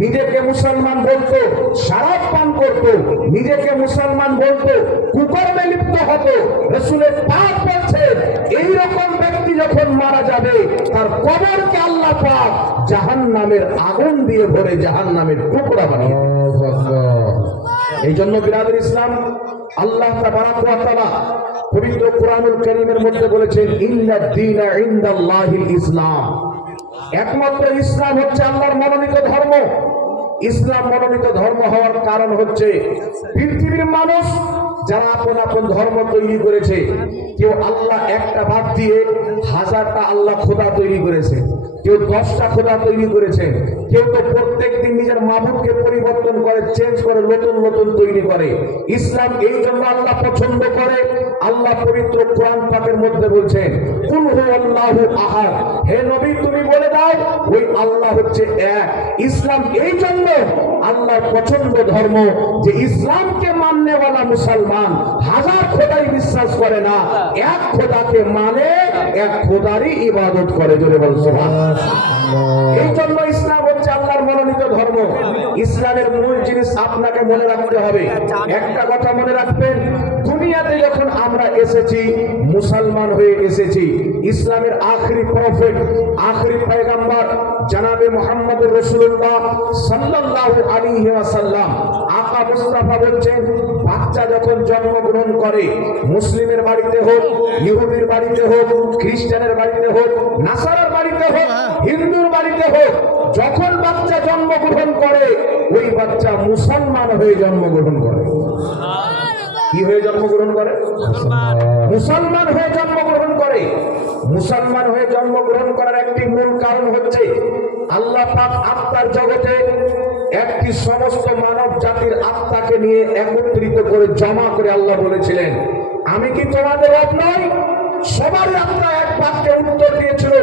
নিজেকে মুসলমান বলতো সারাপ পান করতো নিজেকে মুসলমান বলতো কুকর্মে লিপ্ত হতো রসুলের পাপ বলছে এইরকম ব্যক্তি যখন মারা যাবে তার কবরকে আল্লাহ পাক জাহান নামের আগুন দিয়ে ভরে জাহান নামের টুকরা বানিয়ে এই জন্য বিরাদের ইসলাম আল্লাহ তাআলা পবিত্র কোরআনুল কারীমের মধ্যে বলেছেন ইন্না দীনা ইনদাল্লাহিল ইসলাম। একমাত্র ইসলাম হচ্ছে আল্লাহর মনোনীত ধর্ম। ইসলাম মনোনীত ধর্ম হওয়ার কারণ হচ্ছে পৃথিবীর মানুষ যারা আপন আপন ধর্ম তৈরি করেছে, কেউ আল্লাহ একটা ভাব দিয়ে হাজারটা আল্লাহ খোদা তৈরি করেছে। কেউ দশটা খোদা তৈরি করেছে, কেউ তো প্রত্যেক দিন নিজের মাহবুবকে পরিবর্তন করে চেঞ্জ করে, নতুন নতুন তৈরি করে। ইসলাম এই জন্য আল্লাহ পছন্দ করে। আল্লাহ পবিত্র কোরআন পাকের মধ্যে বলছেন কুল আহাদ। হে নবী, তুমি বলে দাও, ওই আল্লাহ হচ্ছে এক। ইসলাম এই জন্য আল্লাহর পছন্দ ধর্ম যে ইসলামকে মাননেওয়ালা মুসলমান হাজার খোদাই বিশ্বাস করে না, এক খোদাকে মানে এক খোদারই ইবাদত করে জোরে বল এই জন্য ইসলাম হচ্ছে আল্লাহর মনোনীত ধর্ম। ইসলামের মূল জিনিস আপনাকে মনে রাখতে হবে। একটা কথা মনে রাখবেন দুনিয়াতে যখন আমরা এসেছি, মুসলমান হয়ে এসেছি, ইসলামের আখরি প্রফেট, আখরি পয়গাম্বর, জানাবে মোহাম্মদ রসুল্লাহ সাল্লাল্লাহু আলাইহি ওয়াসাল্লাম। আকা মুস্তাফা বলছেন, বাচ্চা যখন জন্মগ্রহণ করে, মুসলিমের বাড়িতে হোক, ইহুদির বাড়িতে হোক, খ্রিস্টানের বাড়িতে হোক, নাসারার বাড়িতে হোক, হিন্দুর বাড়িতে হোক, যখন বাচ্চা জন্মগ্রহণ করে, ওই বাচ্চা মুসলমান হয়ে জন্মগ্রহণ করে। কি হয়ে জন্মগ্রহণ করে? মুসলমান। হয়ে জন্মগ্রহণ করে। মুসলমান হয়ে জন্মগ্রহণ করার একটি মূল কারণ হচ্ছে আল্লাহ পাক আত্মার জগতে একটি সমস্ত মানব জাতির আত্মাকে নিয়ে একত্রিত করে জমা করে আল্লাহ বলেছিলেন। আমি কি তোমাদের রব নই? সবার আত্মা এক বাক্যে উত্তর দিয়েছিল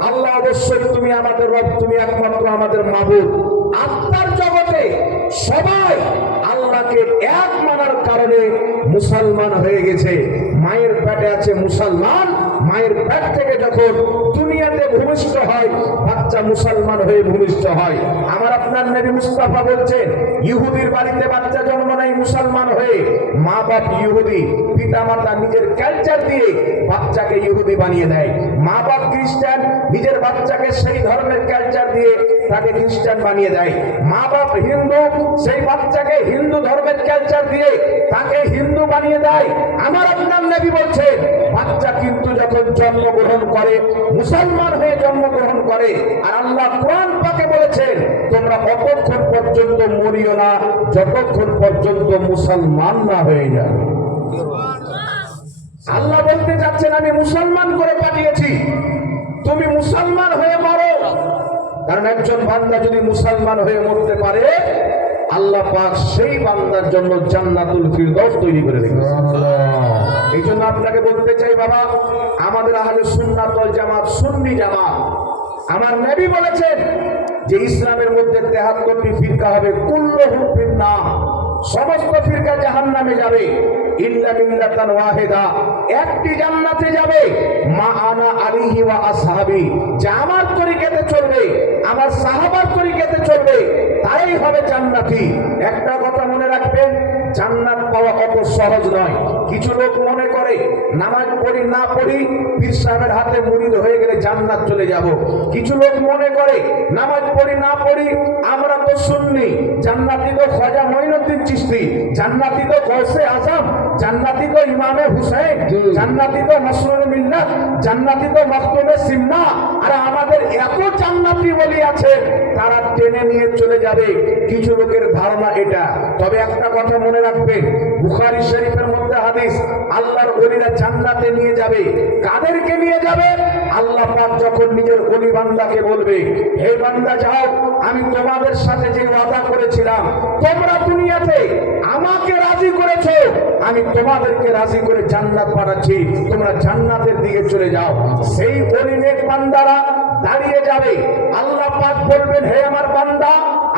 আল্লাহ অবশ্যই তুমি আমাদের রব তুমি একমাত্র আমাদের মাবুদ। আত্মার জগতে সবাই আল্লাহকে এক মানার কারণে মুসলমান হয়ে গেছে। মায়ের পেটে আছে মুসলমান মায়ের পেট থেকে যখন দুনিয়াতে ভূমিষ্ঠ হয়, বাচ্চা মুসলমান হয়ে ভূমিষ্ঠ হয়। আমার আপনার নবী মুস্তাফা বলছেন ইহুদির বাড়িতে বাচ্চা জন্ম নেয় মুসলমান হয়ে। মা বাপ ইহুদি পিতা মাতা নিজের কালচার দিয়ে বাচ্চাকে ইহুদি বানিয়ে দেয়। মা বাপ খ্রিস্টান, নিজের বাচ্চাকে সেই ধর্মের কালচার দিয়ে তাকে খ্রিস্টান বানিয়ে দেয়। মা বাপ হিন্দু, সেই বাচ্চাকে হিন্দু ধর্মের কালচার দিয়ে তাকে হিন্দু বানিয়ে দেয়। আমার আপনার নবী বলছে, বাচ্চা কিন্তু যখন জন্মগ্রহণ করে, মুসলমান হয়ে জন্মগ্রহণ করে, আর আল্লাহ কোরআন পাকে বলেছেন, তোমরা কতক্ষণ পর্যন্ত মরিও না, যতক্ষণ পর্যন্ত মুসলমান না হয়ে যাবে আল্লাহ বলতে চাচ্ছেন, আমি মুসলমান করে পাঠিয়েছি। তুমি মুসলমান হয়ে মরো। কারণ একজন বান্দা যদি মুসলমান হয়ে মরতে পারে, আল্লাহ পাক সেই বান্দার জন্য জান্নাতুল ফিরদৌস তৈরি করে রেখেছে এই জন্য আপনাকে বলতে চাই, বাবা, আমাদের আহলে সুন্নাত ওয়াল জামাত সুন্নি জামাত আমার নবী বলেছেন যে ইসলামের মধ্যে তেহাত্তরটি ফিরকা হবে কুল্লহু ফিন্নার। সমস্ত ফিরকা যাবে। ইল্লা মিল্লাতান ওয়াহিদা। একটি জান্নাতে যাবে, মা আনা আলিহি আমার তরিকাতে চলবে, আমার সাহাবার তরিকাতে চলবে তাই হবে জান্নাতি। একটা কথা মনে রাখবেন জান্নাত পাওয়া অত সহজ নয়। কিছু লোক মনে করে নামাজ পড়ি না পড়ি পীর সাহেবের হাতে মুড়িদ হয়ে গেলে জান্নাত চলে যাব। কিছু লোক মনে করে নামাজ পড়ি না পড়ি আমরা তো শুননি জান্নাতি তো খাজা মঈনুদ্দিন চিশতি। জান্নাতি তো গৌসে আজম। জান্নাতি তো ইমামে হুসাইন। জান্নাতি তো মাসরুর মিল্লাত। জান্নাতি তো মখতুমে সিমনা আর আমাদের এত বলি আছে, তারা টেনে নিয়ে চলে যাবে। কিছু লোকের ধারণা এটা। তবে একটা কথা মনে রাখবেন বুখারী শরীফের মধ্যে হাদিস, আল্লাহর ওলিরা জান্নাতে নিয়ে যাবে। কাদেরকে নিয়ে যাবে? আল্লাহ পাক যখন নিজের ওলি বান্দাকে বলবে, হে বান্দা, যাও, আমি তোমাদের সাথে যে ওয়াদা করেছিলাম, তোমরা দুনিয়াতে আমাকে রাজি করেছ। আমি তোমাদেরকে রাজি করে জান্নাত পাঠাচ্ছি। তোমরা জান্নাতের দিকে চলে যাও। সেই অলিনেক বান্দারা দাঁড়িয়ে যাবে। আল্লাহ পাক বলবেন, হে আমার বান্দা,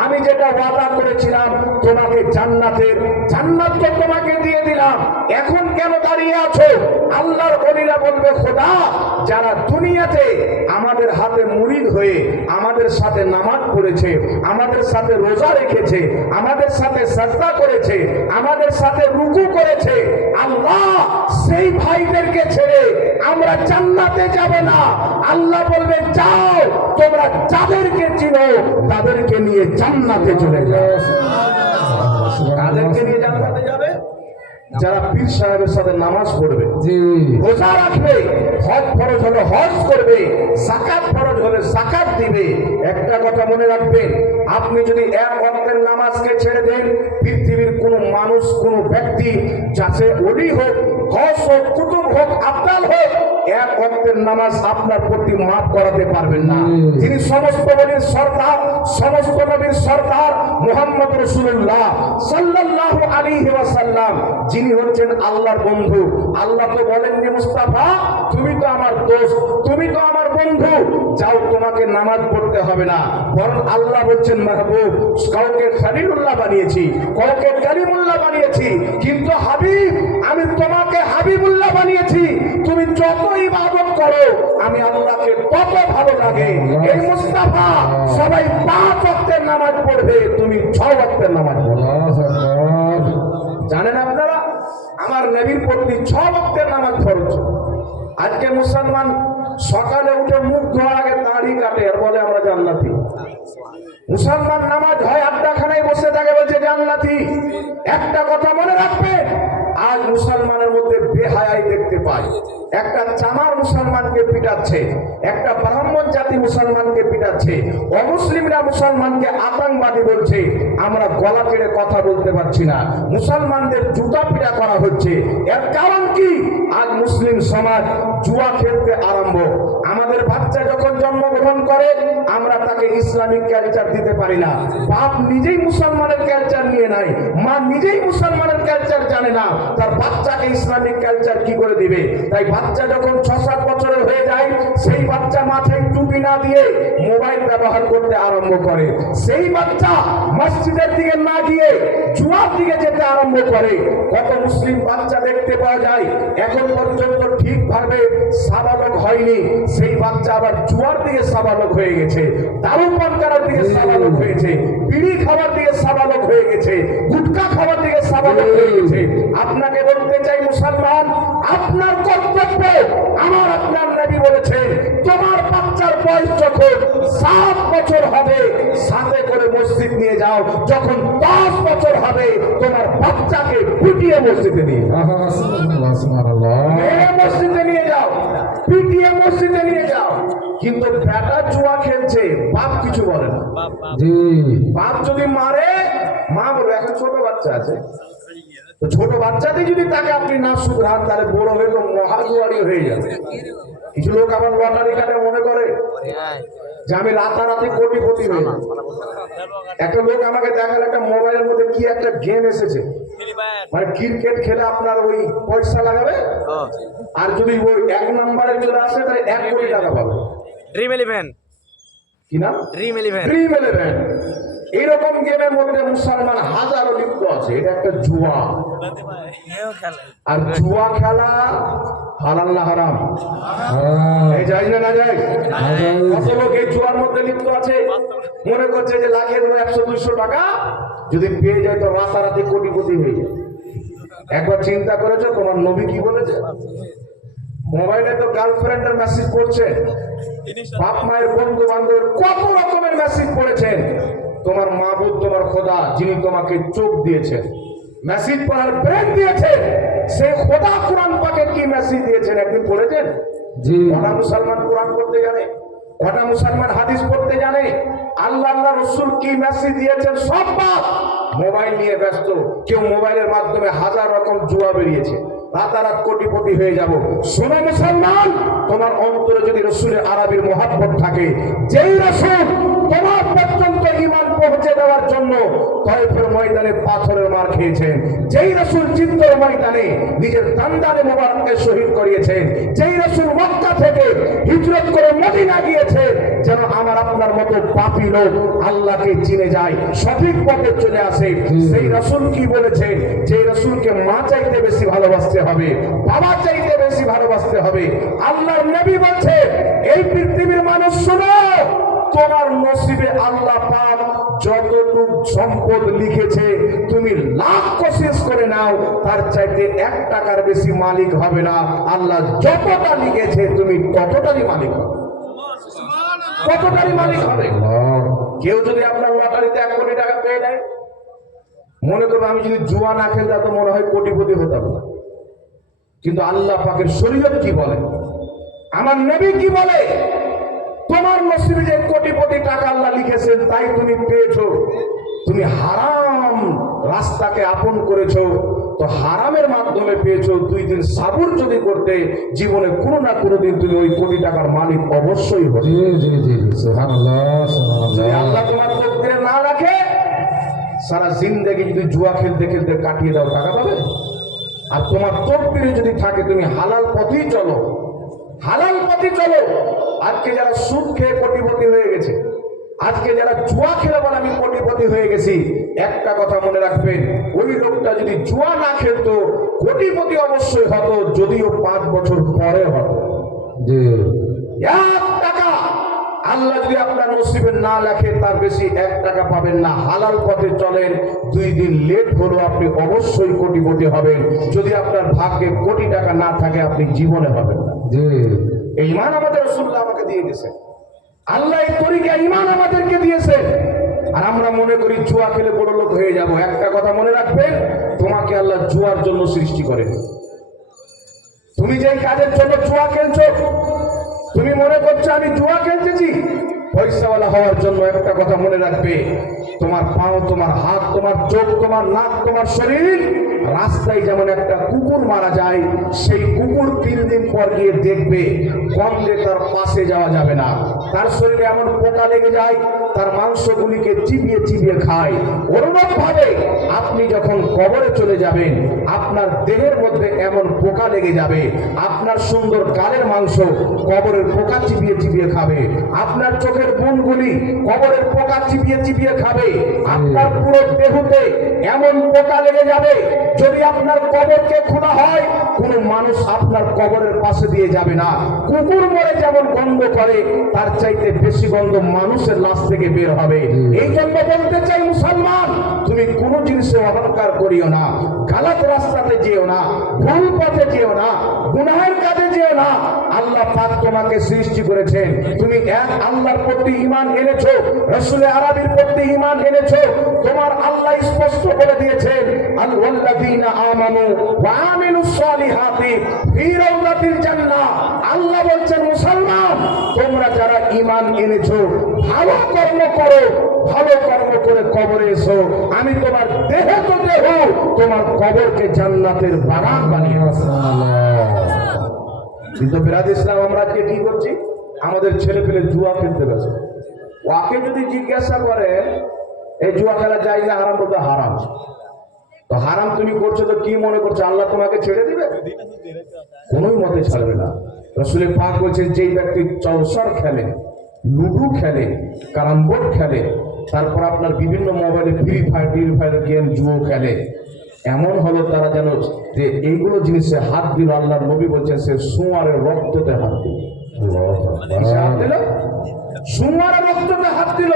আমি যেটা ওয়াদা করেছিলাম, তোমাকে জান্নাতের জান্নাত তো তোমাকে দিয়ে দিলাম। এখন কেন দাঁড়িয়ে আছো? আল্লাহর অলিরা বলবে, খোদা, যারা দুনিয়াতে আমাদের হাতে মুড়িদ হয়ে আমাদের সাথে নামাজ পড়েছে, আমাদের সাথে রোজা রেখেছে, আমাদের সাথে সাজদা করেছে, আমাদের সাথে রুকু করেছে, আল্লাহ সেই ভাইদেরকে ছেড়ে আমরা জান্নাতে যাব না। আল্লাহ বলবে যাও তোমরা যাদেরকে চিনো তাদেরকে নিয়ে জান্নাতে চলে যাও। তাদেরকে নিয়ে জান্নাতে যাবে? যারা পীর সাহেবের সাথে নামাজ পড়বে রোজা রাখবে হজ ফরজ হলে হজ করবে সাকাত ফরজ হলে সাকাত দিবে। একটা কথা মনে রাখবেন আপনি যদি এক অক্টের নামাজকে ছেড়ে দেন পৃথিবীর কোন মানুষ কোন ব্যক্তি যাতে ওলি হোক হস হোক কুতুব হোক আবদাল হোক এক অক্টের নামাজ আপনার প্রতি মাফ করাতে পারবেন না। তিনি সমস্ত নবীর সর্দার সমস্ত নবীর সর্দার মোহাম্মদ রসুল্লাহ সাল্লাল্লাহু আলাইহি ওয়াসাল্লাম যিনি হচ্ছেন আল্লাহর বন্ধু। আল্লাহ তো বলেননি মুস্তাফা তুমি তো আমার দোস্ত তুমি তো আমার বন্ধু। যাও তোমাকে নামাজ পড়তে হবে না। বরং আল্লাহ হচ্ছেন মাহবুব। কাউকে খালিলুল্লাহ বানিয়েছি কাউকে কালিমুল্লাহ বানিয়েছি কিন্তু হাবিব আমি তোমাকে হাবিবুল্লাহ বানিয়েছি। তুমি যত ইবাদত করো। আমি আল্লাহকে তত ভালো লাগে। এই মুস্তাফা সবাই পাঁচ ওয়াক্তের নামাজ পড়বে তুমি ছ ওয়াক্তের নামাজ পড়বে জানেন আপনারা? আমার নবীর প্রতি ছ ভক্তের নামাজ আজকে মুসলমান সকালে উঠে মুখ ধোয়ার আগে দাড়ি কাটে আর বলে আমরা জান্নাতি। মুসলমান নামাজ হয় আড্ডাখানায় বসে থাকে বলছে জান্নাতি। একটা কথা মনে রাখবেন আজ মুসলমানের মধ্যে বেহায়াই দেখতে পাই একটা চামার মুসলমানকে পিটাচ্ছে, একটা ব্রাহ্মণ জাতি মুসলমানকে পিটাচ্ছে, অমুসলিমরা মুসলমানকে আতঙ্কবাদী বলছে, আমরা গলা কেড়ে কথা বলতে পারছি না। মুসলমানদের জুতা পিটা করা হচ্ছে। এর কারণ কি? আজ মুসলিম সমাজ জুয়া খেলতে আরম্ভ। আমাদের বাচ্চা যখন জন্মগ্রহণ করে, আমরা তাকে ইসলামিক কালচার দিতে পারি না। বাপ নিজেই মুসলমানের কালচার নিয়ে নাই মা নিজেই মুসলমানের কালচার জানে না। তার বাচ্চাকে ইসলামিক কালচার কি করে দিবে? তাই বাচ্চা যখন ছ সাত বছরের হয়ে যায়, সেই বাচ্চা মাথায় টুপি না দিয়ে মোবাইল ব্যবহার করতে আরম্ভ করে। সেই বাচ্চা মসজিদের দিকে না গিয়ে জুয়ার দিকে যেতে আরম্ভ করে। কত মুসলিম বাচ্চা দেখতে পাওয়া যায়, এখন পর্যন্ত ঠিকভাবে স্বাভাবিক হয়নি। সেই বাচ্চা আবার জুয়ার দিকে সাবালক হয়ে গেছে দারু পান করার দিকে সাবালক হয়েছে বিড়ি খাবার দিকে সাবালক হয়ে গেছে গুটকা খাবার দিকে সাবালক হয়ে গেছে। আপনাকে বলতে চাই মুসলমান আপনার কর্তব্য আমার আপনার নবী বলেছেন তোমার বাচ্চার বয়স যখন সাত বছর হবে সাথে করে মসজিদ নিয়ে যাও যখন দশ বছর হবে তোমার বাচ্চাকে ফুটিয়ে মসজিদে নিয়ে মসজিদে নিয়ে যাও পিটিয়ে মসজিদে নিয়ে যাও কিন্তু বেটা জুয়া খেলছে বাপ কিছু বলে না জি। বাপ যদি মারে মা বলবে এখন ছোট বাচ্চা আছে। ছোট বাচ্চাতে যদি তাকে আপনি না শুধরান তাহলে বড় হয়ে তো মহাজুয়ারি হয়ে যাবে। কিছু লোক আবার লটারি কাটে মনে করে যে আমি রাতারাতি কোটিপতি হয়ে যাব। একটা লোক আমাকে দেখাল একটা মোবাইলের মধ্যে কি একটা গেম এসেছে। মানে ক্রিকেট খেলে আপনার ওই পয়সা লাগাবে? আর যদি ওই এক নম্বরে চলে আসে তাহলে এক কোটি টাকা পাবে। ড্রিম ইলেভেন কি না ড্রিম ইলেভেন ড্রিম ইলেভেন এইরকম গেমের মধ্যে মুসলমান হাজারো লিপ্ত আছে। এটা একটা জুয়া। আর জুয়া খেলা হালাল না হারাম? হারাম এই যাই না না যাই হারাম। কত লোক এই জুয়ার মধ্যে লিপ্ত আছে? মনে করছে যে লাখে দেবো একশো দুইশো টাকা। যদি পেয়ে যায় তো রাতারাতি কোটিপতি হয়ে যায়। একবার চিন্তা করেছ? তোমার নবী কি বলেছে? মোবাইলে তো গার্লফ্রেন্ডের মেসেজ পড়ছে। বাপ মায়ের বন্ধু বান্ধবের কত রকমের মেসেজ পড়েছেন? তোমার মা মাবুদ তোমার খোদা যিনি তোমাকে চোখ দিয়েছেন মেসেজ পড়ার ব্রেন দিয়েছে সে খোদা কোরআন পাকে কি মেসেজ দিয়েছেন একদিন পড়েছেন? জি। কটা মুসলমান কোরআন পড়তে জানে? কটা মুসলমান হাদিস পড়তে জানে? আল্লাহ আল্লাহ রসুল কি মেসেজ দিয়েছেন? সব বাদ মোবাইল নিয়ে ব্যস্ত। কেউ মোবাইলের মাধ্যমে হাজার রকম জুয়া বেরিয়েছে। রাতারাত কোটিপতি হয়ে যাব। শোনো মুসলমান, তোমার অন্তরে যদি রসুলের আরবির মহাব্বত থাকে, যেই রসুল তোমার পর্যন্ত ইমান পৌঁছে দেওয়ার জন্য তয়ফের ময়দানে পাথরের মার খেয়েছেন। যেই রসুল চিত্তর ময়দানে নিজের দান্দানে মোবারককে শহীদ করিয়েছেন, যেই রসুল মক্কা থেকে হিজরত করে মদিনা গিয়েছে, যেন আমার আপনার মতো পাপী লোক আল্লাহকে চিনে যায়, সঠিক পথে চলে আসে। সেই রসুল কি বলেছেন? যে রসুলকে মা চাইতে বেশি ভালোবাসতে হবে, বাবা চাইতে বেশি ভালোবাসতে হবে, আল্লাহর নবী বলছে, এই পৃথিবীর মানুষ শুনো তোমার নসিবে আল্লাহ পাক যতটুক সম্পদ লিখেছে, তুমি লাখ কোশিশ করে নাও, তার চাইতে এক টাকার বেশি মালিক হবে না। আল্লাহ যতটা লিখেছে, তুমি ততটারই মালিক হবে। ততটারই মালিক হবে। কেউ যদি আপনার লটারিতে এক কোটি টাকা পেয়ে নেয়, মনে করব আমি যদি জুয়া না খেলতাম তো মনে হয় কোটিপতি হতাম। না কিন্তু আল্লাহ পাকের শরীয়ত কি বলে? আমার নবী কি বলে? তোমার নসিবে যে কোটি কোটি টাকা আল্লাহ লিখেছেন তাই তুমি পেয়েছ। তুমি হারাম রাস্তাকে আপন করেছ তো হারামের মাধ্যমে পেয়েছ। দুই দিন সাবুর যদি করতে জীবনে কোনো না কোনো দিন তুমি ওই কোটি টাকার মালিক অবশ্যই হবে আল্লাহ তোমার তকদিরে না রাখে সারা জিন্দেগি যদি জুয়া খেলতে খেলতে কাটিয়ে দাও টাকা পাবে? আর তোমার তকদিরে যদি থাকে তুমি হালাল পথেই চলো। হালাল পথে চলো। আজকে যারা সুদ খেয়ে কোটিপতি হয়ে গেছে আজকে যারা জুয়া খেলে বলে আমি কোটিপতি হয়ে গেছি একটা কথা মনে রাখবেন ওই লোকটা যদি জুয়া না খেলতো কোটিপতি অবশ্যই হতো যদিও পাঁচ বছর পরে হতো। এক টাকা। আল্লাহ যদি আপনার নসিবে না লেখে তার বেশি এক টাকা পাবেন না। হালাল পথে চলেন দুই দিন লেট হলো আপনি অবশ্যই কোটিপতি হবেন। যদি আপনার ভাগ্যে কোটি টাকা না থাকে আপনি জীবনে হবেন না। এই ইমান আমাদের রসুল্লাহ আমাকে দিয়ে গেছে। আল্লাহ এই ইমান আমাদেরকে দিয়েছে। আর আমরা মনে করি জুয়া খেলে বড় লোক হয়ে যাব। একটা কথা মনে রাখবেন তোমাকে আল্লাহ জুয়ার জন্য সৃষ্টি করে। তুমি যেই কাজের জন্য জুয়া খেলছো, তুমি মনে করছ আমি জুয়া খেলতেছি, পয়সাওয়ালা হওয়ার জন্য একটা কথা মনে রাখবে, তোমার পাও, তোমার হাত, তোমার চোখ, তোমার নাক, তোমার শরীর রাস্তায় যেমন একটা কুকুর মারা যায়, সেই কুকুর তিন দিন পর গিয়ে দেখবে গন্ধে তার পাশে যাওয়া যাবে না। তার শরীরে এমন পোকা লেগে যায়, তার মাংসগুলিকে চিবিয়ে চিবিয়ে খায়। অনুরূপ ভাবে আপনি যখন কবরে চলে যাবেন আপনার দেহের মধ্যে এমন পোকা লেগে যাবে। আপনার সুন্দর গালের মাংস কবরের পোকা চিবিয়ে চিবিয়ে খাবে। আপনার চোখের বুনগুলি কবরের পোকা চিবিয়ে চিবিয়ে খাবে। আপনার পুরো দেহতে এমন পোকা লেগে যাবে যদি আপনার কবরকে খোলা হয় কোনো মানুষ আপনার কবরের পাশে দিয়ে যাবে না। কুকুর মরে যেমন গন্ধ করে তার চাইতে বেশি গন্ধ মানুষের লাশ থেকে বের হবে। এই জন্য বলতে চাই মুসলমান তুমি কোনো জিনিসে অহংকার করিও না। গালাত রাস্তাতে যেও না, ভুল পথে যেও না, গুনাহের কাজে যেও না, আল্লাহ পাক তোমাকে সৃষ্টি করেছেন। তুমি এক আল্লাহর প্রতি ঈমান এনেছো, রসুলে আরবির প্রতি ঈমান এনেছো, তোমার আল্লাহ স্পষ্ট করে দিয়েছেন আল ওয়াল্লাযীনা আমানু ওয়া আমিলুস সালিহাতি ফি রাউদাতিল জান্নাহ। আল্লাহ বলছেন, মুসলমান, তোমরা যারা ইমান এনেছো, ভালো কর্ম করো, ভালো কর্ম করে কবরে এসো। আমি তোমার দেহ তো দেহ, তোমার কবরকে জান্নাতের বাগান বানিয়ে কিন্তু বিরাদ ইসলাম, আমরা আজকে কি করছি? আমাদের ছেলে পেলে জুয়া খেলতে গেছে। ওকে যদি জিজ্ঞাসা করে, এই জুয়া খেলা যাই না হারাম বলতে হারাম। তো হারাম তুমি করছ তো কি মনে করছ? আল্লাহ তোমাকে ছেড়ে দিবে? কোনোই মতে ছাড়বে না। রসুলের পাক বলছেন, যেই ব্যক্তি চৌসর খেলে, লুডু খেলে ক্যারাম বোর্ড খেলে, তারপর আপনার বিভিন্ন মোবাইলে Free Fire Free Fire game, জুয়ো খেলে, এমন হলো তারা যেন যে এইগুলো জিনিসে হাত দিল আল্লাহর নবী বলছেন, সে সুয়ারের রক্ততে হাত দিল। হাত দিল? সুয়ারের রক্ততে হাত দিল।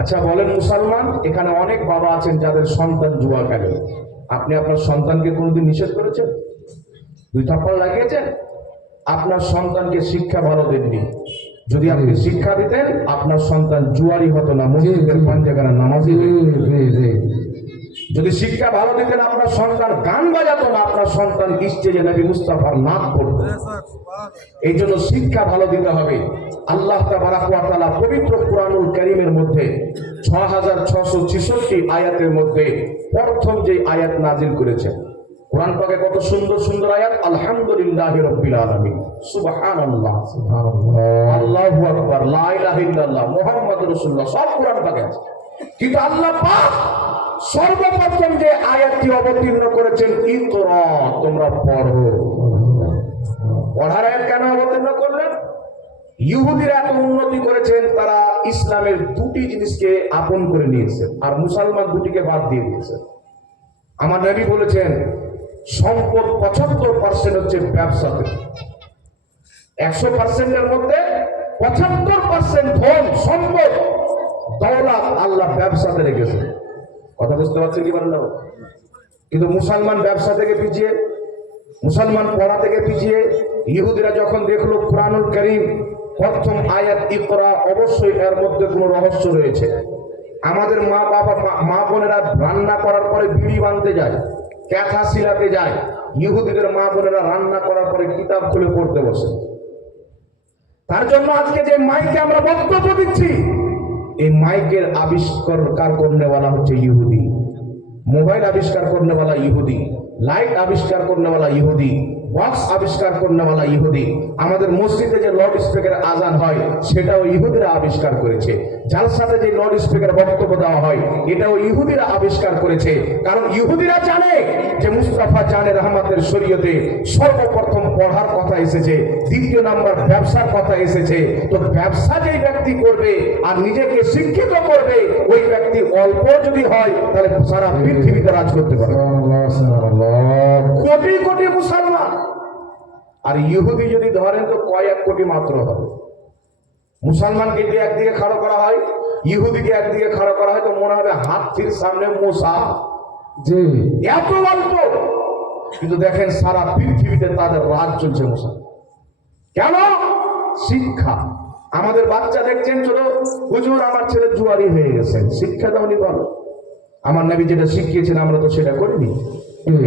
আচ্ছা বলেন মুসলমান, এখানে অনেক বাবা আছেন যাদের সন্তান জুয়া খেলে। আপনি আপনার সন্তানকে কোনোদিন নিষেধ করেছেন? দুই থাপ্পড় লাগিয়েছেন? আপনার সন্তানকে শিক্ষা ভালো দেননি। যদি আপনি শিক্ষা দিতেন আপনার সন্তান জুয়ারি হতো না মসজিদের পাঞ্জাগানা নামাজি যদি শিক্ষা ভালো দিতেন আপনার সন্তান গান বাজাতো না আপনার সন্তান স্টেজে নবী মুস্তাফার নাচ করতো এই জন্য শিক্ষা ভালো দিতে হবে। আল্লাহ পবিত্র ওয়া করিমের মধ্যে ছ হাজার ছশো 6666 আয়াতের মধ্যে প্রথম যে আয়াত নাজিল করেছেন। কোরআন পাকে কত সুন্দর সুন্দর আয়াত আলহামদুলিল্লাহ রব্বিল আলামিন। সুবহানাল্লাহ। সুবহানাল্লাহ। আল্লাহু আকবার লা ইলাহা ইল্লাল্লাহ মুহাম্মাদুর রাসূলুল্লাহ সব কোরআন পাকে আছে। কিন্তু আল্লাহ পাক সর্বপ্রথম যে আয়াতটি অবতীর্ণ করেছেন ইকরা তোমরা পড়ো। পড়ার আয়াত কেন অবতীর্ণ করলেন? ইহুদিরা এত উন্নতি করেছেন তারা ইসলামের দুটি জিনিসকে আপন করে নিয়েছেন আর মুসলমান দুটিকে বাদ দিয়ে দিয়েছেন আমার নবী বলেছেন সম্পদ পঁচাত্তর পার্সেন্ট হচ্ছে ব্যবসাতে একশো পার্সেন্টের মধ্যে পঁচাত্তর পার্সেন্ট ধন, সম্পদ, দৌলত আল্লাহ ব্যবসাতে রেখেছে কথা বুঝতে পারছেন কি পারেন না? কিন্তু মুসলমান ব্যবসা থেকে পিছিয়ে, মুসলমান পড়া থেকে পিছিয়ে, ইহুদিরা যখন দেখল কোরআনুল করিম প্রথম আয়াত ইকরা, অবশ্যই এর মধ্যে কোনো রহস্য রয়েছে। আমাদের মা বাবা মা- বোনেরা রান্না করার পরে বিড়ি বাঁধতে যায়। ক্যাথা শিলাতে যায়। ইহুদিদের মা বোনেরা রান্না করার পরে কিতাব খুলে পড়তে বসে। তার জন্য আজকে যে মাইকে আমরা বক্তব্য দিচ্ছি, এই মাইকের আবিষ্কার করনেওয়ালা হচ্ছে ইহুদি। মোবাইল আবিষ্কার করনেওয়ালা ইহুদি, লাইট আবিষ্কার করনেওয়ালা ইহুদি। বক্স আবিষ্কার করনেওয়ালা ইহুদি। আমাদের মসজিদে যে লর্ড স্পিকার আজান হয়, সেটাও ইহুদিরা আবিষ্কার করেছে। জালসাতে যে লর্ড স্পিকার বক্তব্য দেওয়া হয়, এটাও ইহুদিরা আবিষ্কার করেছে। কারণ ইহুদিরা জানে যে মুস্তাফা জানে রহমাতের শরীয়তে সর্বপ্রথম পড়ার কথা এসেছে দ্বিতীয় নাম্বার ব্যবসার কথা এসেছে। তো ব্যবসা যেই ব্যক্তি করবে আর নিজেকে শিক্ষিত করবে ওই ব্যক্তি অল্প যদি হয় তাহলে সারা পৃথিবীতে রাজ করতে সুবহানাল্লাহ কোটি কোটি মুসলমান। আর ইহুদি যদি ধরেন তো কয়েক কোটি মাত্র হবে? মুসলমানকে যদি একদিকে খাড়ো করা হয় ইহুদিকে একদিকে খাড়ো করা হয় তো মনে হবে হাতির সামনে মশা জি। এত অল্প। কিন্তু দেখেন সারা পৃথিবীতে তাদের রাজ চলছে মুসলমান কেন? শিক্ষা। আমাদের বাচ্চা দেখছেন ছোট। হুজুর আমার ছেলে জুয়ারি হয়ে গেছে। শিক্ষা দাওনি বলো। আমার নবী যেটা শিখিয়েছেন আমরা তো সেটা করিনি।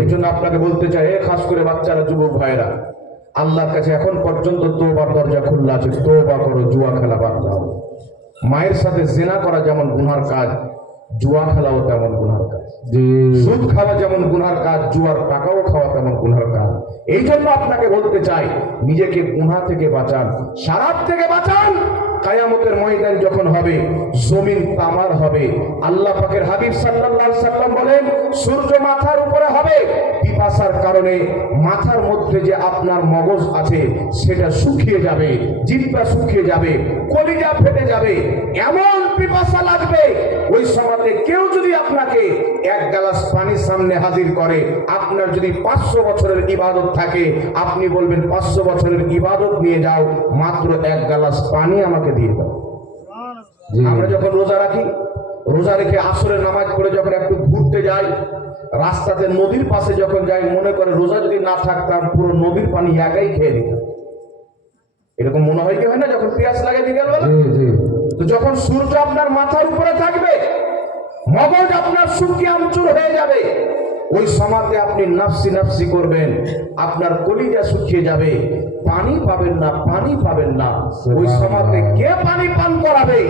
এই জন্য আপনাকে বলতে চাই খাস করে বাচ্চারা যুবক ভাইরা আল্লাহর কাছে এখন পর্যন্ত তোবার দরজা খোলা আছে। তোবা করো জুয়া খেলা বাদ দাও। মায়ের সাথে জেনা করা যেমন গুনার কাজ জুয়া খেলাও তেমন গুনার কাজ। সুদ খাওয়া যেমন গুনার কাজ জুয়ার টাকাও খাওয়া তেমন গুনার কাজ। এই জন্য আপনাকে বলতে চাই নিজেকে গুনা থেকে বাঁচান। সারাপ থেকে বাঁচান। কায়ামতের ময়দান যখন হবে জমিন তামার হবে। আল্লাহ পাকের হাবিব সাল্লাল্লাহু আলাইহি সাল্লাম বলেন সূর্য মাথার উপরে হবে। পিপাসার কারণে মাথার মধ্যে যে আপনার মগজ আছে সেটা শুকিয়ে যাবে জিব্বা শুকিয়ে যাবে কলিজা ফেটে যাবে। এমন পিপাসা লাগবে ওই সময়তে কেউ যদি আপনাকে এক গ্লাস পানির সামনে হাজির করে আপনার যদি পাঁচশো বছরের ইবাদত থাকে আপনি বলবেন পাঁচশো বছরের ইবাদত নিয়ে যাও মাত্র এক গ্লাস পানি আমাকে দিয়ে দাও। আমরা যখন রোজা রাখি রোজা রেখে আসরের নামাজ পড়ে যখন একটু ঘুরতে যাই রাস্তাতে নদীর পাশে যখন যাই মনে করে রোজা যদি না থাকতাম পুরো নদীর পানি একাই খেয়ে দিতাম এরকম মনে হয় কি হয় না যখন পিয়াস লাগে বিকালবেলা? তো যখন সূর্য আপনার মাথার উপরে থাকবে মগজ আপনার শুকিয়ে আমচুর হয়ে যাবে। ওই সমাজে আপনি নাফসি নাফসি করবেন আপনার কলিজা শুকিয়ে যাবে। পানি পাবেন না পানি পাবেন না। ওই সমাজে কে পানি পান করাবে?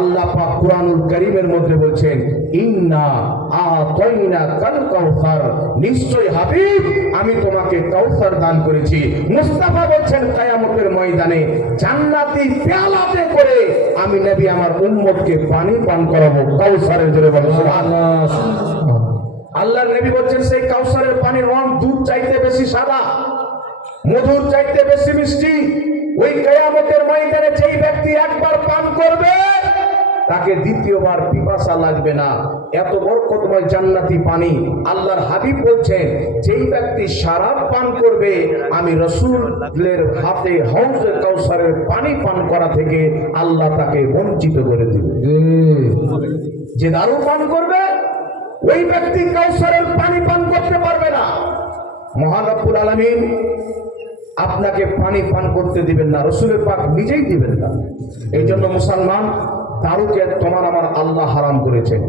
আল্লাহ পাক কুরআনুল কারীমের মধ্যে বলছেন ইন্না আতাইনা কাল কাউসার নিশ্চয় হাবিব আমি তোমাকে কাউসার দান করেছি। মুস্তাফা বলছেন কিয়ামতের ময়দানে জান্নাতি পেয়ালাতে করে আমি নবী আমার উম্মতকে পানি পান করাবো। কাউসারের জন্য বলো সুবহানাল্লাহ। আল্লাহর নবী বলছেন সেই কাউসারের পানির রং দুধ চাইতে বেশি সাদা মধুর চাইতে বেশি মিষ্টি। ওই কেয়ামতের ময়দানে যেই ব্যক্তি একবার পান করবে তাকে দ্বিতীয়বার পিপাসা লাগবে না। এত বরকতময় জান্নাতি পানি আল্লাহর হাবিব বলছেন যেই ব্যক্তি শারাব পান করবে আমি রসুলের হাতে হাউজে কাউসারের পানি পান করা থেকে আল্লাহ তাকে বঞ্চিত করে দিবে। যে দারু পান করবে ওই ব্যক্তি কাউসারের পানি পান করতে পারবে না। মহানব্বুর আলমিন আপনাকে পানি পান করতে দিবেন না, রসুলের পাক নিজেই দিবেন না। এই জন্য মুসলমান, দারুকে তোমার আমার আল্লাহ হারাম করেছেন,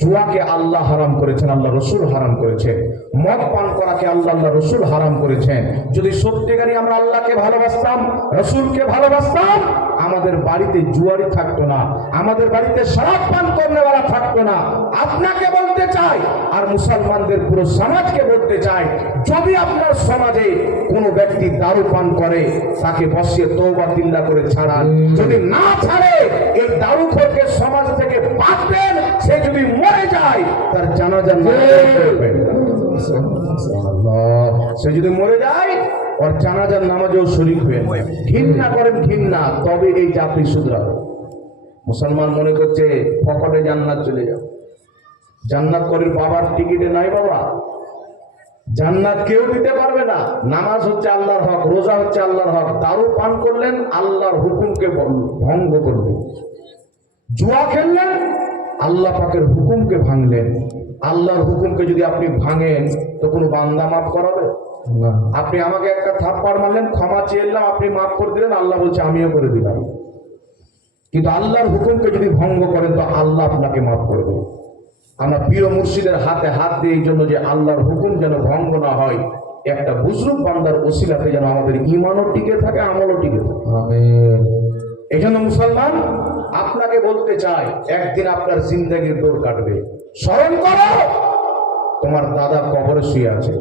জুয়াকে আল্লাহ হারাম করেছেন, আল্লাহ রসুল হারাম করেছেন। মদ পান করাকে আল্লাহ রসুল হারাম করেছেন। যদি সত্যিকারই আমরা আল্লাহকে ভালোবাসতাম রসুলকে ভালোবাসতাম আমাদের বাড়িতে জুয়ারি থাকতো না আমাদের বাড়িতে শরাব পান করনেওয়ালা থাকতো না। আপনাকে বলতে চাই আর মুসলমানদের পুরো সমাজকে বলতে চাই যদি আপনার সমাজে কোনো ব্যক্তি দারু পান করে তাকে বসিয়ে তৌবা তিল্লা করে ছাড়ান। যদি না ছাড়ে এই দারুখোরকে সমাজ থেকে বাদ দেন সে যদি মরে যায় তার পড়বেন আল্লাহ সে যদি মরে যায়, ওর জানাজার নামাজেও শরিক হয়ে ঘৃণা করেন, ঘৃণা। তবে এই জাতি শুধরাবে। মুসলমান মনে করছে ফকটে জান্নাত চলে যাও জান্নাত করির বাবার টিকিটে নাই বাবা। জান্নাত কেউ দিতে পারবে না। নামাজ হচ্ছে আল্লাহর হক, রোজা হচ্ছে আল্লাহর হক। দারু পান করলেন, আল্লাহর হুকুমকে ভঙ্গ করলেন। জুয়া খেললেন আল্লাহ পাকের হুকুমকে ভাঙলেন। আল্লাহর হুকুমকে যদি আপনি ভাঙেন তো কোনো বান্দা মাফ করাবে? না। আপনি আমাকে একটা থাপ্পড় মারলেন ক্ষমা চেয়ে এলাম আপনি মাফ করে দিলেন আল্লাহ বলছে আমিও করে দিলাম। কিন্তু আল্লাহর হুকুমকে যদি ভঙ্গ করেন তো আল্লাহ আপনাকে মাফ করবে আমরা প্রিয় মুর্শিদের হাতে হাত দিয়ে এই জন্য যে আল্লাহর হুকুম যেন ভঙ্গ না হয় একটা বুজরুক বান্দার ওসিলাতে যেন আমাদের ইমানও টিকে থাকে আমলও টিকে থাকে। এই জন্য মুসলমান আপনাকে বলতে চাই একদিন আপনার জিন্দগির দৌড় কাটবে। স্মরণ করো তোমার দাদা কবরে শুয়ে আছে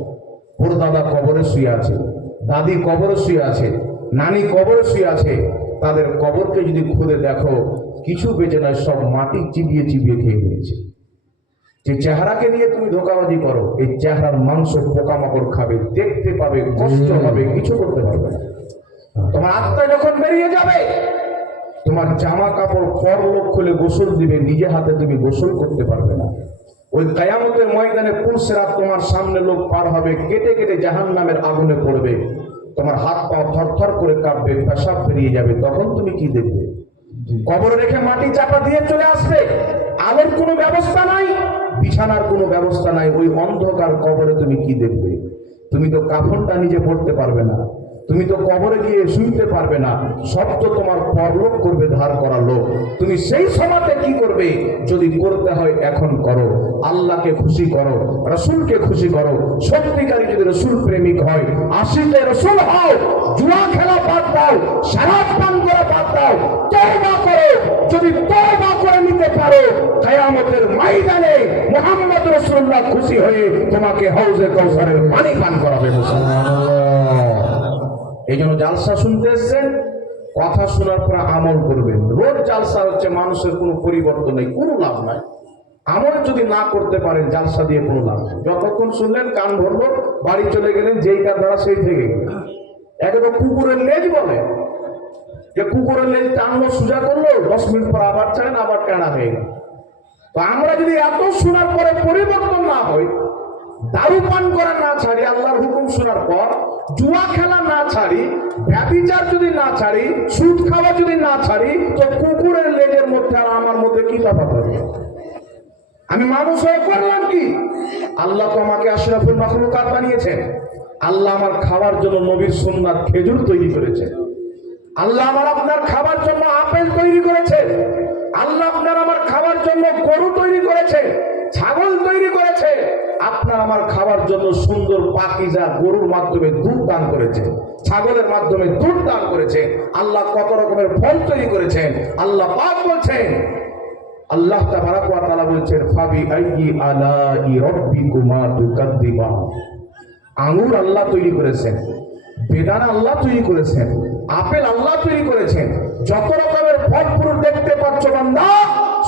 ওর দাদা কবরে শুয়ে আছে দাদি কবরে শুয়ে আছে নানি কবরে শুয়ে আছে তাদের কবরকে যদি খুঁড়ে দেখো কিছু বেঁচে নয় সব মাটি চিবিয়ে চিবিয়ে খেয়ে নিয়েছে। যে চেহারাকে নিয়ে তুমি ধোকাবাজি করো এই চেহারার মাংস পোকামাকড় খাবে দেখতে পাবে কষ্ট হবে কিছু করতে পারবে না। তোমার আত্মা যখন বেরিয়ে যাবে তোমার জামা কাপড় পরলোক খুলে গোসল দিবে নিজে হাতে তুমি গোসল করতে পারবে না। ওই কায়ামতের ময়দানে পুরসেরা তোমার সামনে লোক পার হবে কেটে কেটে জাহান নামের আগুনে পড়বে। তোমার হাত পা থরথর করে কাঁপবে পেশাব বেরিয়ে যাবে তখন তুমি কি দেখবে? কবরে রেখে মাটি চাপা দিয়ে চলে আসবে আলোর কোনো ব্যবস্থা নাই বিছানার কোনো ব্যবস্থা নাই ওই অন্ধকার কবরে তুমি কি দেখবে? তুমি তো কাফনটা নিজে পড়তে পারবে না। তুমি তো কবরে গিয়ে শুইতে পারবে না। তো তোমার পরলোক করবে ধার করা লোক। তুমি সেই সময়তে কি করবে? যদি করতে হয় এখন করো। আল্লাহকে খুশি করো, রসুলকে খুশি করো। সত্যিকারী যদি রসুল প্রেমিক হয়, আশিতে রসুল হও, জুয়া খেলা বাদ দাও শরাব পান করা বাদ দাও, তওবা করো। যদি তওবা করে নিতে পারো, কিয়ামতের ময়দানে মুহাম্মদ রাসূলুল্লাহ খুশি হয়ে তোমাকে হাউজে কাউসারের পানি পান করাবে। মুসলমান এই জন্য জালসা শুনতে এসছেন কথা শোনার পর আমল করবেন রোজ জালসা হচ্ছে মানুষের কোনো পরিবর্তন নেই, কোনো লাভ নাই। আমল যদি না করতে পারেন, জালসা দিয়ে কোনো লাভ নেই। যতক্ষণ শুনলেন, কান ভরলো, বাড়ি চলে গেলেন, যেইটা দ্বারা সেই থেকে গেলেন একদম কুকুরের লেজ বলে। যে কুকুরের লেজ টানলো, সোজা করল, দশ মিনিট পর আবার চান আবার টানা হয়ে তো আমরা যদি এত শোনার পরে পরিবর্তন না হয় দারু পান করা না ছাড়ি আল্লাহর হুকুম শোনার পর জুয়া খেলা না ছাড়ি ব্যবিচার যদি না ছাড়ি, সুদ খাওয়া যদি না ছাড়ি, তো কুকুরের লেজের মধ্যে আর আমার মধ্যে কি তফাৎ হবে? আমি মানুষ হয়ে করলাম কি? আল্লাহ তো আমাকে আশরাফুল মাখলুকাত বানিয়েছেন। আল্লাহ আমার খাওয়ার জন্য নবীর সুন্নাত খেজুর তৈরি করেছেন। আল্লাহ আমার আপনার খাবার জন্য আপেল তৈরি করেছে আল্লাহ আপনার আমার খাবার জন্য গরু তৈরি করেছে ছাগল তৈরি করেছে। আপনার আমার খাবার জন্য সুন্দর পাকিজা গরুর মাধ্যমে দুধ দান করেছে। ছাগলের মাধ্যমে দুধ দান করেছে। আল্লাহ কত রকমের ফল তৈরি করেছেন। আল্লাহ পাক বলছেন, আল্লাহ তাবারাক ওয়া তাআলা বলছেন, ফাবি আইয়ি আলাই রাব্বিকুমা তুকাদ্দিবান আঙ্গুর আল্লাহ তৈরি করেছেন, বেদানা আল্লাহ তৈরি করেছেন, আপেল আল্লাহ তৈরি করেছেন। যত রকমের ফল ফুল দেখতে পাচ্ছ বান্দা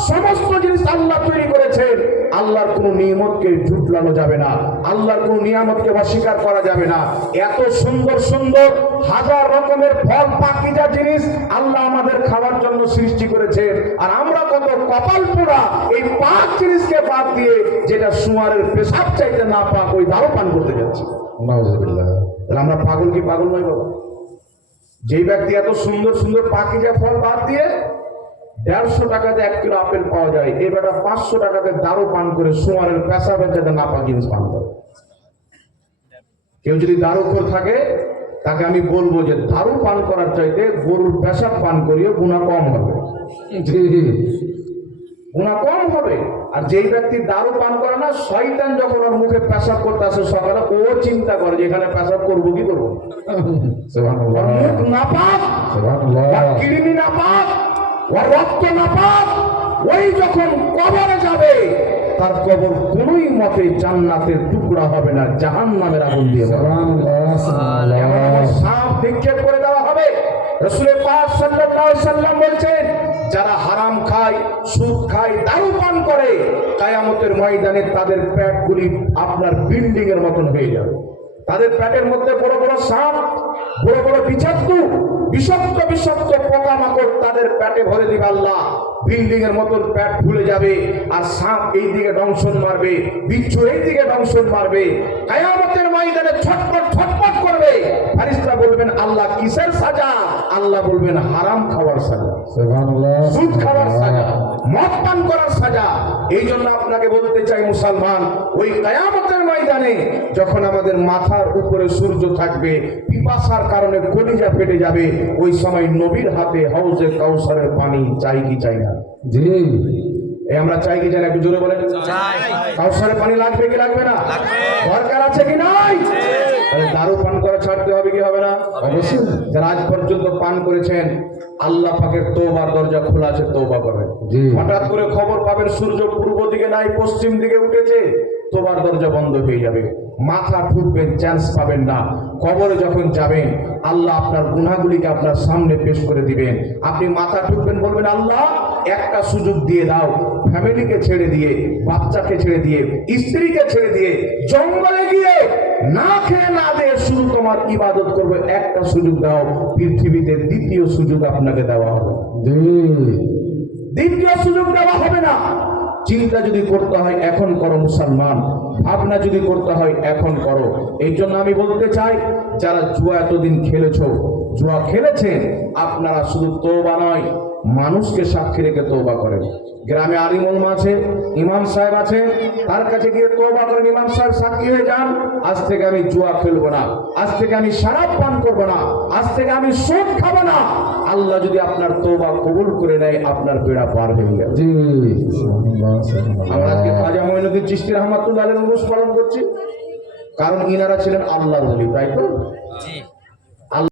সমস্ত জিনিস আল্লাহ তৈরি করেছেন আল্লাহর কোনো নিয়ামতকে ঝুটলানো যাবে না। আল্লাহর কোনো নিয়ামতকে অস্বীকার করা যাবে না। এত সুন্দর সুন্দর হাজার রকমের ফল পাকিজা জিনিস আল্লাহ আমাদের খাওয়ার জন্য সৃষ্টি করেছেন আর আমরা কত কপাল পোড়া এই পাঁচ জিনিসকে বাদ দিয়ে যেটা সুয়ারের পেশাব চাইতে না পাক ওই দারো পান করতে যাচ্ছি। তাহলে আমরা পাগল কি পাগল নয় বাবা যেই ব্যক্তি এত সুন্দর সুন্দর পাখিজা ফল বাদ দিয়ে দেড়শো টাকাতে এক কিলো আপেল পাওয়া যায়। এই বেটা পাঁচশো টাকাতে দারু পান করে সোয়ারের পেশা বেচাতে না পা জিনিস পান করে কেউ যদি দারু খোর থাকে তাকে আমি বলব যে দারু পান করার চাইতে গরুর পেশাব পান করিও গুণা কম হবে। জি। গুণা কম হবে। আর যেই ব্যক্তি দারু পান করে না শয়তান যখন ওর মুখে পেশাব করতে আসে সকালে ও চিন্তা করে যে এখানে পেশাব করব কি করব? মুখ সুবহানাল্লাহ। ওর কিডনি নাপাক ওর রক্ত নাপাক, ওই যখন কবরে যাবে, তার কবর কোনোই মতে জান্নাতের টুকরা হবে না জাহান নামের আগুন দিয়ে সাপ নিক্ষেপ করে দেওয়া হবে। রসুলের সাল্লাল্লাহু আলাইহি সাল্লাম বলছেন, যারা হারাম খায়, সুদ খায়, দারু পান করে, কায়ামতের ময়দানে তাদের পেটগুলি আপনার বিল্ডিং এর মতন হয়ে যাবে। তাদের প্যাটের মধ্যে বড় বড় সাপ, বড় বড় বিষাক্ত বিষাক্ত বিষাক্ত পোকামাকড় তাদের পেটে ভরে দিবে আল্লাহ। বিল্ডিং এর মতন পেট ফুলে যাবে আর সাপ এই দিকে দংশন মারবে বিচ্ছু এই দিকে দংশন মারবে। কায়ামতের ময়দানে ছটপট ছটপট করবে। ফারিস্তারা বলবেন আল্লাহ কিসের সাজা? আল্লাহ বলবেন হারাম খাওয়ার সাজা। সুবহানাল্লাহ। সুদ খাওয়ার সাজা। মদ পান করার সাজা। এই জন্য আপনাকে বলতে চাই মুসলমান ওই কায়ামতের ময়দানে যখন আমাদের মাথার উপরে সূর্য থাকবে পিপাসার কারণে কলিজা ফেটে যাবে ওই সময় নবীর হাতে হাউজে কাউসারের পানি চাই কি চাই না? জি। এই আমরা চাই কি একটু জোরে বলেন। পানি লাগবে কি লাগবে না? দরকার আছে কি নাই? তাহলে দারু পান করা ছাড়তে হবে কি হবে না? অবশ্যই। যারা আজ পর্যন্ত পান করেছেন আল্লাহ পাকের তোবার দরজা খোলা আছে তোবা করবেন হঠাৎ করে খবর পাবেন সূর্য পূর্ব দিকে নাই পশ্চিম দিকে উঠেছে তোবার দরজা বন্ধ হয়ে যাবে। মাথা ঠুকবেন চান্স পাবেন না। কবরে যখন যাবেন আল্লাহ আপনার গুনাহগুলিকে আপনার সামনে পেশ করে দিবেন। আপনি মাথা ঠুকবেন বলবেন আল্লাহ একটা সুযোগ দিয়ে দাও। ফ্যামিলিকে ছেড়ে দিয়ে বাচ্চাকে ছেড়ে দিয়ে স্ত্রীকে ছেড়ে দিয়ে জঙ্গলে গিয়ে না খেয়ে না দিয়ে শুধু তোমার ইবাদত করবে। একটা সুযোগ দাও পৃথিবীতে দ্বিতীয় সুযোগ আপনাকে দেওয়া হবে। দ্বিতীয় সুযোগ দেওয়া হবে না। চিন্তা যদি করতে হয়, এখন করো মুসলমান। ভাবনা যদি করতে হয়, এখন করো। এই জন্য আমি বলতে চাই, যারা জুয়া এতদিন খেলেছ, জুয়া খেলেছেন, আপনারা শুধু তোবা নয়। মানুষকে সাক্ষী রেখে তোবা করেন। গ্রামে আলিমুল আছে ইমাম সাহেব আছে তার কাছে গিয়ে তোবা করেন। ইমাম সাহেব সাক্ষী হয়ে যান আজ থেকে আমি জুয়া খেলব না আজ থেকে আমি শারাপ পান করব না আজ থেকে আমি সুদ খাব না। আল্লাহ যদি আপনার তোবা কবুল করে নেয় আপনার বেড়া পার হয়ে যাবে। জি আমরা আজকে খাজা মঈনুদ্দিন চিশতি রহমাতুল্লাহ আলাইহির উরুস পালন করছি। কারণ ইনারা ছিলেন আল্লাহর ওলি তাই তো?